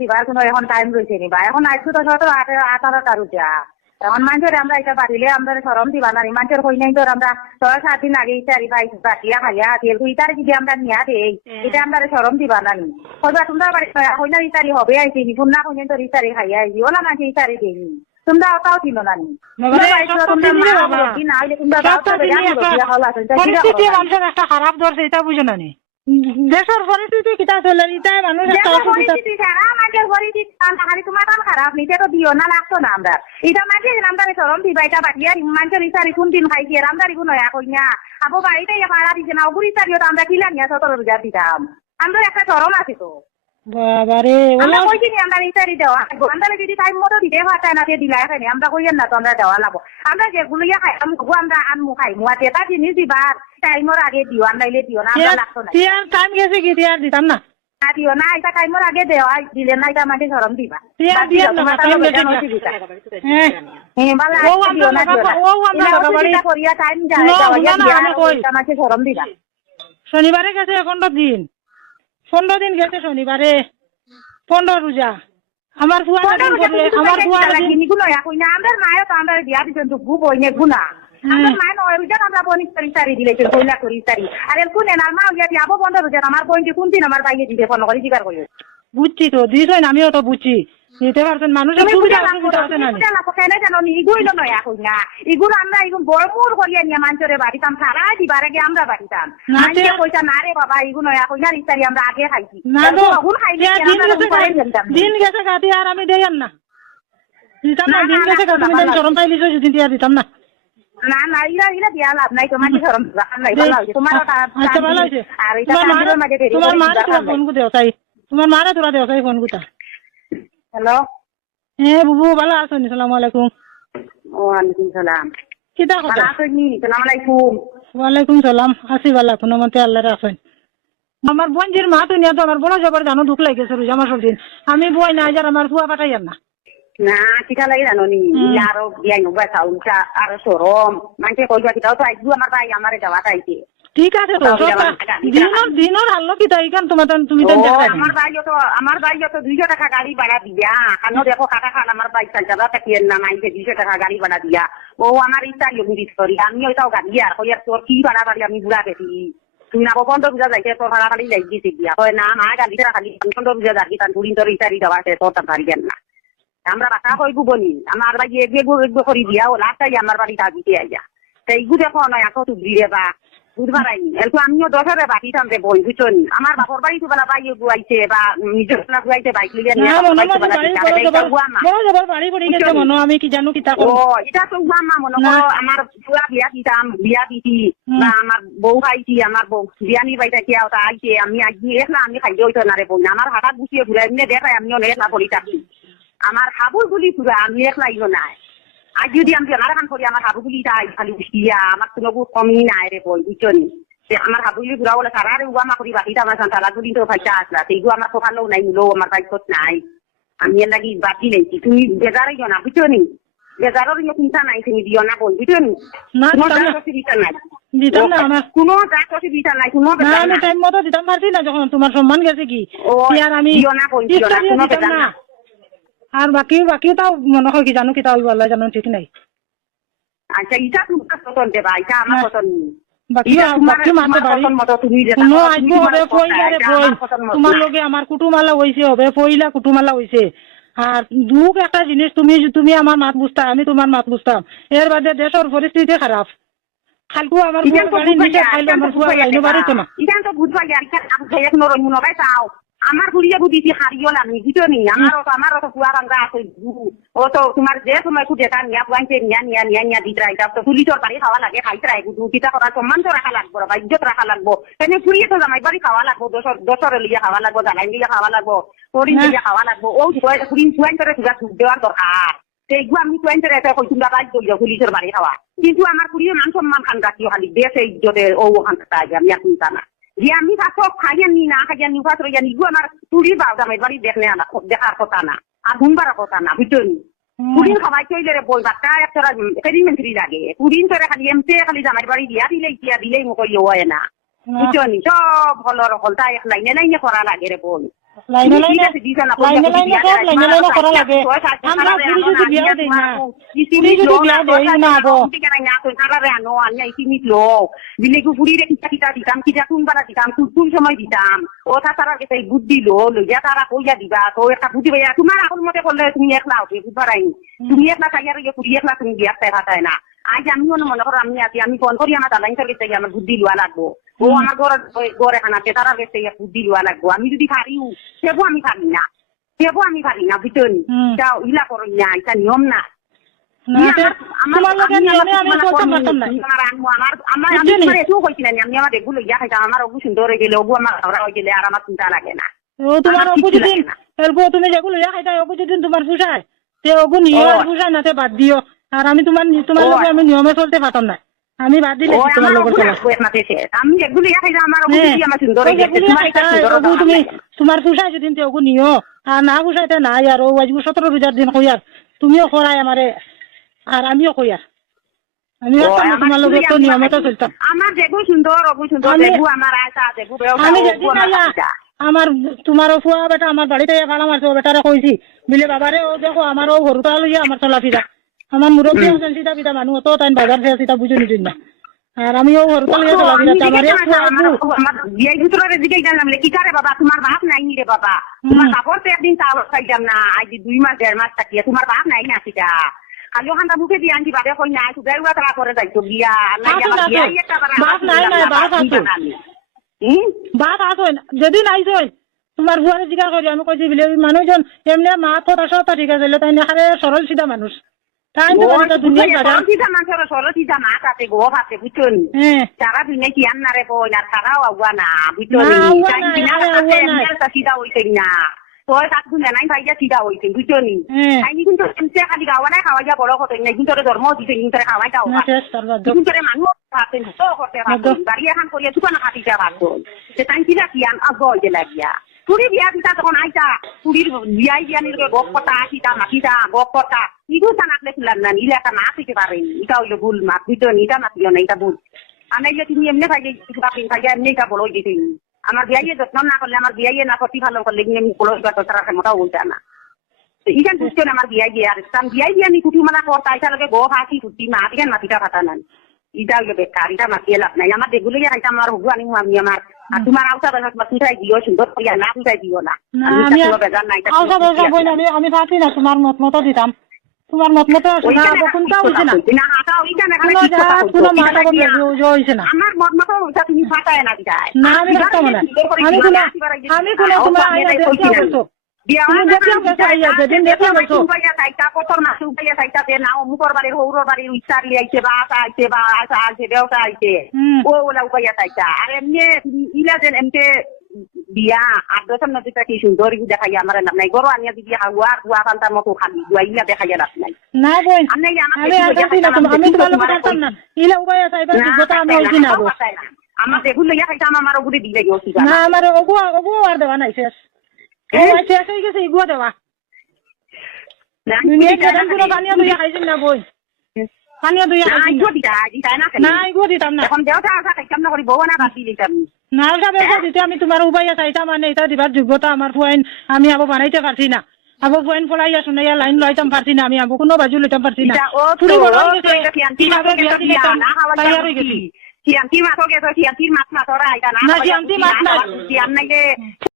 দিবার কোনো এখন টাইম রয়েছে নি বা এখন আইসু তো সত আঠারোটা রুজা এখন মানুষের আমরা এটা পাঠিলে আমরা সরম দিবা না মানুষের কই নাই তোর আমরা ছয় সাত দিন আগে ইতারি বাইশ বাটিয়া খাইয়া তেল ইতারি যদি আমরা নিয়া দেই এটা আমরা সরম দিবা না নি। কইবা তোমরা বাড়ি কইনা ইতারি হবে আইছি নি ফুন্না কইনা তোর ইতারি খাইয়া আইছি। ওলা না ইতারি দেই তোমরা ওটাও কিনো না নি। না একটা খারাপ ধরছে এটা বুঝো না নি। দেশের পরিস্থিতি কিতা চলে মানুষ পরিস্থিতি খারাপ আমাদের পরিস্থিতি খালি তোমার কাম খারাপ নিতে তো দিও না লাগতো না আমরা এটা মাঝে আমরা চরম দিবা এটা বাটিয়া মানুষের ইসারি কোন দিন খাইছি আমরা দিব নয়া কই না আবো বাড়িতে ভাড়া দিছে না ওগুলি ইসারিও তো আমরা কিলা নিয়ে সতেরো রোজা দিতাম আমরা একটা চরম আছে তো বাবারে আমরা কইছি নি আমরা ইসারি দেওয়া আমরা যদি টাইম মতো দিতে পারতাম না দিয়ে দিলা এখানে আমরা কইয়েন না তো আমরা দেওয়া লাগবো। আমরা যেগুলো ইয়া খাই আমরা আনমু খাই মুয়াতে এটা জিনিস দিবা টাইমের আগে দিও দিও না আমরা লাগতো না তিয়ার টাইম গেছে কি তিয়ার দিতাম না? না দিও না এটা টাইমের আগে দেওয়া দিলে না এটা আমাকে সরম দিবা। দিয়া দিও, না, time গেছে না। হ্যাঁ ও আমরা ও আমরা করিয়া time যায়, কই। আমাকে দিবা। শনিবারে গেছে দিন। পনেরো দিন গেছে শনিবারে পনেরো রোজা আমার ফুয়া কোনটা দিন রোজা করে আমার তো মায়ের দিন কই না, তো আমরা বিয়া দিচ্ছেন তো খুব ওই গুণা। আমরার হুম। মায় নয় রোজা আমরা বনিক করি সারি দিলেছেন, কইলা করি সারি। আর এর কোন এনার মা বন্ধ রোজা, আমার বোনটি কোন দিন আমার বাইয়ে দিবে, ফোন করে দিবার। বুঝছি তো দিয়েছেন আমিও তো বুঝছি দিতে পারছেন? মানুষের সুবিধা না অসুবিধা আছে না। বুঝা না কেন জানো নি, ইগুইলো নয় কই না। ইগুলো আমরা ইগুলো বড়মুর করিয়া নিয়ে মানুষের বাড়িতাম, সারা দিবার আগে আমরা বাড়িতাম। তে- কইতা, না রে বাবা, ইগুলো নয় কই না, আমরা আগে খাইছি। না তো দিন গেছে গাতি আর আমি দেই না। দিতাম না দিন গেছে না, গা তুমি না, দেন চরম যদি দিয়া দিতাম না। না না ইলা ইলা দিয়া লাভ নাই তোমার কি লাভ নাই ভালো তোমার আচ্ছা ভালো আর এটা তোমার তোমার। ফোন করে দেওয়াই তোমার মারে তোরা দেওয়াই ফোন কুতা হ্যালো হ্যাঁ বুবু ভালো আছো নি সালাম আলাইকুম। ওয়ালাইকুম সালাম। কিতা ভালো কথা আছো নি? সালাম আলাইকুম। ওয়ালাইকুম সালাম। আছি ভালো কোনো মতে আল্লাহ রাখেন আমার বোনজির মা তো নিয়ে তো আমার বড় জবর জানো দুঃখ লাগেছে রোজ আমার সব দিন। আমি বই না যার আমার ফুয়া পাঠাই না। না কিটা লাগে জানো নি? আরও বিয়াই নবা চাউলটা আর সরম। মানুষে কইবা কিটাও তো আইজু আমার ভাই আমারে যাওয়া চাইছে। ঠিক আছে তো দিনের ইকান তোমার তুমি তো আমার ভাই তো আমার ভাই তো দুইশো টাকা গাড়ি ভাড়া দিয়া। কানো দেখো কাটা খান আমার চাল যাবা কাটিয়ে না মাইছে দুইশো টাকা গাড়ি ভাড়া দিয়া। ও আমার ইচ্ছা ইয়ে করি আমি ওইটাও গাড়ি আর কই আর তোর কি ভাড়া বাড়ি আমি বুড়া গেছি তুই না বন্ধ বুঝা যাইছে তোর ভাড়া খালি যাই দিছে দিয়া। কয় না মা গাড়ি খালি বন্ধ বুঝা যাই তান ঘুরিন তোর ইচ্ছারি দেওয়া আছে তোর তার পারিবেন না। আমরা রাখা হইব বনি আমার ভাই এগে এগে করি দিয়া ও লাস্টাই আমার বাড়ি থাকিতে আইয়া। তাই গু দেখো নয় আকৌ তুবলি রে বা। বুধবার আইনি এরকম আমিও বাকি বই নি? আমার বাপর বাড়ি তো বেলা বাইয়ে বা নিজের বেলা বাইক লিয়ে না বেলা নি? আমি কি জানো কিতা ও এটা তো গুয়ামা মনে না। করো আমার পুরা বিয়া দিতাম বিয়া দিতি বা আমার বউ খাইছি আমার বউ বিয়ানি বাইটা কি আওতা আইছে আমি আজকে একলা আমি খাইতে হইতো না রে আমার গুছিয়ে ঘুরে এমনি দেখাই আমিও পড়ি থাকি। আমার হাবুর গুলি পুরা আমি একলা ইনো নাই। আজ যদি আমি বেমার খান করি আমার হাবু গুলি তাই খালি উঠিয়া আমার কোনো কমি নাই রে বই বুঝছ নি? তে আমার হাবুলি ঘুরা বলে সারা রে উয়া করি বাকিটা আমার সান্তালা গুলি তো ফাইটা আসলা সেইগু আমার তো নাই মিলো আমার বাইকত নাই। আমি এর লাগি বাকি নেই তুমি না বুঝছ নি বেজারের ইয়ে চিন্তা নাই তুমি দিও না বই কোনো অসুবিধা নাই। কোনো অসুবিধা নাই কোনো বেজার টাইম মতো দিতাম পারছি না যখন তোমার সম্মান গেছে কি? ও, আর আমি দিও না বই, দিও না, কোনো বেজার না। না। আর বাকি বাকি তাও মনে হয় কি জানো কিতা হইব আল্লাহ জানো ঠিক নাই। আচ্ছা এটা তোমার পছন্দ দেবা এটা আমার পছন্দ। তোমার- লগে আমার কুটুমালা হইছে হবে কুটুমালা হইছে। আর দুঃখ একটা জিনিস তুমি তুমি আমার মাত বুঝতা আমি তোমার মাত বুঝতাম। এর বাদে দেশের পরিস্থিতি খারাপ। খালকু আমার নিচে খাইলে লাইনে বাড়িতো না ইখান তো আর। আমার ঘুরিয়ে বুঝিছি হারিও আমি বুঝছ নি আমারও তো আমারও তো কুয়া রাঙ্গা আছে ও তো তোমার যে সময় তা নিয়া বুয়াইছে নিয়া নিয়া নিয়া নিয়া দিত রাই তো পুলিশের বাড়ি খাওয়া লাগে খাইতে রাই গুদু কিতা করা সম্মান তো রাখা লাগবো বা ইজ্জত রাখা লাগবো। এনে ঘুরিয়ে তো জামাই বাড়ি খাওয়া লাগবো দশর দশরে লিয়ে খাওয়া লাগবো জ্বালাই লিয়ে খাওয়া লাগবো করিন। লিয়ে খাওয়া লাগবো। ও ঘুরিন চুয়াইন করে সুগা সুখ দেওয়ার দরকার সেইগু আমি করে এটা কই তোমরা বাইক করিও পুলিশের বাড়ি খাওয়া কিন্তু আমার কুড়িয়ে মান সম্মান খান রাখিও খালি দেশে ইজ্জতে ও ওখান থেকে আমি আর চিন্তা না যে আমি ভাত খাইয়া নি না খাইয়া নি ভাত রইয়া নি গু আমার চুরি বাউ জামাই বাড়ি দেখলে আনা দেখার কথা না আর ঘুমবার কথা না বুঝছ নি হুম। পুরিন খাবাই চইলে রে বই বাক্কা একটা কেদিন মেন্ত্রি লাগে পুরিন করে খালি এমতে খালি জামাই বাড়ি দিয়া দিলে দিয়া দিলেই মোক হয় না বুঝছ নি সব হলর হলতা এক লাইনে লাইনে করা লাগে রে বই লাইনে লাইনে লাইনে সব লাইনে লাইনে করা লাগে আমরা পুরি যদি দেই না পুরি যদি দেই না আবো। দিলে কি দিতাম, কিতা কোন দিতাম, কোন- সময় দিতাম। ও তারার কাছে বুদ্ধি লো, লইয়া তারা কইয়া দিবা, তো একটা বুদ্ধি পাইয়া, তোমার আপন মতে করলে তুমি একলা হবে, বুঝবার তুমি একলা চাইয়া রইয়া, ফুরি একলা তুমি বিয়া চাই না। আজ আমিও না মনে করো আমি আছি, আমি ফোন করি আমার কাছে গিয়ে আমার বুদ্ধি লওয়া লাগবো। ও আমার ঘর ঘর আছে তারা কাছে বুদ্ধি লওয়া লাগবো। আমি যদি পারিও সেবো আমি পারি না। সেবো আমি পারি না। এটা ইলা করো না এটা নিয়ম না। না তে তোমার লগে আমি না। তোমার তুমি যেগুলো ইয়া তোমার ফুসায় তে অগু নিয়ে ও। ফুসায় না বাদ দিও। আর আমি তোমার তোমার। লগে আমি নিয়মে চলতে পারতাম না আমি বাদ দিলে তোমার লগে চলা? আমি ইয়া খাইতাম আমার হ্যাঁ। আমার সুন্দর তুমি তোমার ফুসায় যেদিন তে অগু নিও আর না ফুসাইতে নাই আর ও আজকে সতেরো রোজার দিন কইয়ার তুমিও করাই আমারে আর আমিও কইয়ার আমি ভাবতাম না তোমার লগে তো নিয়মে তো চলতাম আমার যেগু সুন্দর অগু সুন্দর আমি- যেগু আমার আশা যেগু আমি যেদিন আইয়া আমার তোমার ফুয়া বেটা আমার বাড়িতে ভাড়া মারছে বেটারে কইছি বলে বাবারে ও দেখো আমার ও ঘরটা লইয়া আমার চলা ফিরা আমার মুরব্বী আছেন সীতা পিতা মানুষ তো তাই বাজার থেকে সীতা বুঝে নিদিন না আর আমি ও ঘরটা লইয়া চলা আমার ভিতরে জিগাই জানলাম কি কারে বাবা তোমার বাপ নাই রে বাবা। তোমার বাপর তো একদিন খাইতাম না আজ দুই মাস দেড় মাস থাকিয়ে তোমার বাপ নাই না সেটা খালি ওখানটা মুখে দিয়ে আনছি বাপে কই নাই তুই তারা করে যাইতো বিয়া আছে না, আছে। বাপ নাই, নাই, বাপ আছে। বাপ আসই যেদিন আইসই তোমার ফুয়ারে জিজ্ঞাসা করি আমি কইছি বলে মানুষজন এমনি মা কথা সব ঠিক আছে তাই এখানে সরল সিধা মানুষ নি হ্যাঁ তারা দুনিয়া কি আন বই আর তারাও আগুয়া না বুঝছ না, নি সিধা না তোর কাক দুনিয়া নাই ভাইয়া সিধা হইছে বুঝছ নি হ্যাঁ কিন্তু খালি গাওয়া নাই খাওয়া বড় কথা নাই কিন্তু ধর্ম দিছে কিন্তু খাওয়াই না দাও। কিন্তু মানুষ ভাবতেন তো করতে বাড়ি এখন করিয়া দোকান খাটিতে ভাবতেন সে তাই কিনা কি আন আগ হইতে লাগিয়া পুরি বিয়া দিতা তখন আইতা পুরীর বিয়াই বিয়া নিলে, গপ কথা আসিতা মাতিতা গপ কথা ইগু জানাকলে ছিলাম না নিলে একটা মাছ হইতে পারেন এটা হইল ভুল মাছ বুঝতো নি এটা মাতিও না এটা ভুল। আনাইলে তুমি এমনি পাপিন খাইয়া এমনি এটা বলো দিতে আমার বিয়াইয়ে যত্ন না করলে, আমার বিয়াইয়ে না প্রতি ভালো করলে এমনি বলো দিবা তো তারা ক্ষমতা উল্টা না। ইখান বুঝছ না আমার বিয়াই বিয়া আর তাম বিয়াই বিয়া নি কুটি মানা করতা এটা লগে গো হাসি কুটি মা ইখান মাতিটা ফাটা নাই। ইটা হইল বেকার, ইটা মাতিয়ে লাভ নাই। আমার খাইতা আমার হগু আনি আমি, আমার আর তোমার তুই দিও সুন্দর করিয়া না পিঠাই দিও না। আমি নাই তা বই না আমি- আমি না তোমার মত মতো দিতাম। তোমার মত মতো শোনা হইছে না। কথা হইছে আমার মত মতো ওইটা তুমি ফাটায় না দিদায় না আমি রাখতাম না। আমি কোনো আমি কোনো তোমার আইনা দেখিয়া নদীটা কি সুন্দর দেখাই আমার লাভ নাই। গরু আনিয়া দিদি হাওয়া গুয়া পান্তার মতো খালি গুয়া ইলা দেখাইয়া লাভ নাই। না বই। আমি আমি আর কাছি না তোমার আমি তোমার লোক পারতাম না? ইলা উপায় আছে এবার যোগ্যতা আমি হইছি না গো আমার দেখুন লইয়া খাইতাম আমার ওগুলি দিলে গেছি না আমার ওগু ওগু আর দেওয়া নাই শেষ। শেষ হয়ে গেছে ইগুয়া দেওয়া দুনিয়া কেদান পুরো পানিয়া দুইয়া খাইছিল না বই পানিয়া খাইছিল না? ইগুয়া দিতাম না এখন দেওয়া খাইতাম না করি বউ না বাদ দিলি আমি না দিতে আমি তোমার উপায় চাইতাম মানে এটা দিবার যোগ্যতা আমার ফুয়াইন আমি আবো বানাইতে পারছি না। আবো ফুয়াইন ফলাইয়া শুনাইয়া লাইন লইতাম পারছি না আমি আবো কোনো বাজু লইতাম পারছি না। বড় হয়ে গেছে